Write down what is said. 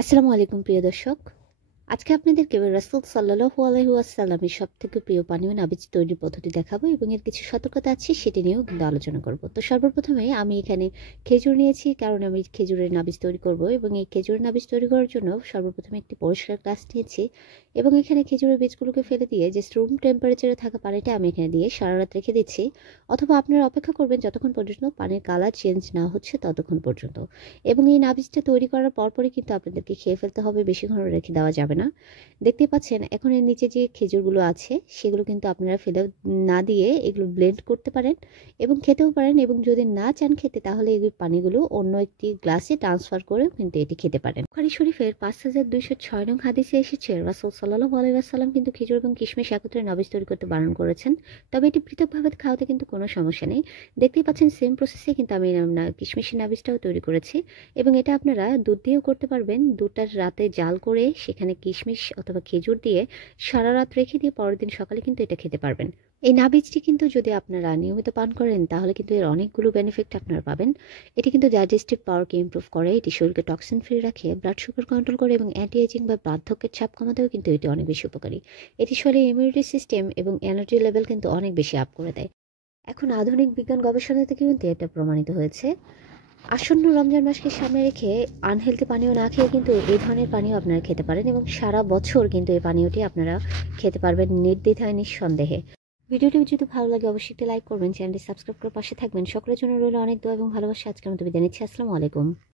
আসসালামু আলাইকুম প্রিয় দর্শক। আজকে আপনাদেরকে রাসূল সাল্লাল্লাহু আলাইহি ওয়াসাল্লামের সবথেকে প্রিয় পানীয় নাবিজ তৈরির পদ্ধতি দেখাবো এবং এর কিছু সতর্কতা আছে সেটি নিয়েও কিন্তু আলোচনা করব। তো সর্বপ্রথমে আমি এখানে খেজুর নিয়েছি, কারণ আমি খেজুরের নাবিজ তৈরি করব এবং এই খেজুরের নাবিজ তৈরি করার জন্য সর্বপ্রথমে একটি পরিষ্কার গ্লাস নিয়েছি এবং এখানে খেজুরের বীজগুলোকে ফেলে দিয়ে যে রুম টেম্পারেচারে থাকা পানিটা আমি এখানে দিয়ে সারা রাত রেখে দিচ্ছি, অথবা আপনারা অপেক্ষা করবেন যতক্ষণ পর্যন্ত পানির কালার চেঞ্জ না হচ্ছে ততক্ষণ পর্যন্ত। এবং এই নাবিজটা তৈরি করার পরপরই কিন্তু আপনাদেরকে খেয়ে ফেলতে হবে, বেশিক্ষণ রেখে দেওয়া যাবে না। দেখতে পাচ্ছেন এখন এর নিচে যে খেজুরগুলো আছে সেগুলো কিন্তু আপনারা ফেলে না দিয়ে এগুলো ব্লেন্ড করতে পারেন এবং খেতেও পারেন, এবং যদি না চান খেতে তাহলে এই পানিগুলো অন্য একটি গ্লাসে ট্রান্সফার করে কিন্তু এটি খেতে পারেন। বুখারী শরীফের 5206 নং হাদিসে এসেছে রাসূল সাল্লাল্লাহু আলাইহি ওয়াসাল্লাম কিন্তু খেজুর এবং কিশমিশ একত্রে নাবিজ তৈরি করতে বারণ করেছেন, তবে এটি পৃথকভাবে খাওয়াতে কিন্তু কোনো সমস্যা নেই। দেখতেই পাচ্ছেন সেম প্রসেসে কিন্তু আমি কিশমিশের নাবিজটাও তৈরি করেছি এবং এটা আপনারা দুধ দিয়েও করতে পারবেন। দুধটা রাতে জাল করে সেখানে কিশমিশ অথবা খেজুর দিয়ে সারা রাত রেখে দিয়ে পরের দিন সকালে কিন্তু এটা খেতে পারবেন। এই নাবিজটি কিন্তু যদি আপনারা নিয়মিত পান করেন তাহলে কিন্তু এর অনেকগুলো বেনিফিট আপনারা পাবেন। এটি কিন্তু ডাইজেস্টিভ পাওয়ারকে ইমপ্রুভ করে, এটি শরীরকে টক্সিন ফ্রি রাখে, ব্লাড সুগার কন্ট্রোল করে এবং অ্যান্টি এজিং বা বার্ধক্যের চাপ কমাতেও কিন্তু এটি অনেক বেশি উপকারী। এটি শরীরের ইমিউনিটি সিস্টেম এবং এনার্জি লেভেল কিন্তু অনেক বেশি আপ করে দেয়। এখন আধুনিক বিজ্ঞান গবেষণা থেকে কিন্তু এটা প্রমাণিত হয়েছে। আসন্ন রমজান মাসকে সামনে রেখে আনহেলদি পানীয় না খেয়ে কিন্তু এই ধরনের পানীয় আপনারা খেতে পারেন এবং সারা বছর কিন্তু এই পানীয়টি আপনারা খেতে পারবেন নির্দ্বিধায়, নিঃসন্দেহে। ভিডিওটি যদি ভালো লাগে অবশ্যই একটি লাইক করবেন, চ্যানেলটি সাবস্ক্রাইব করে পাশে থাকবেন। সকলের জন্য রইল অনেক দোয়া এবং ভালোবাসা। আজকের মতো বিদায় নিচ্ছি। আসসালামু আলাইকুম।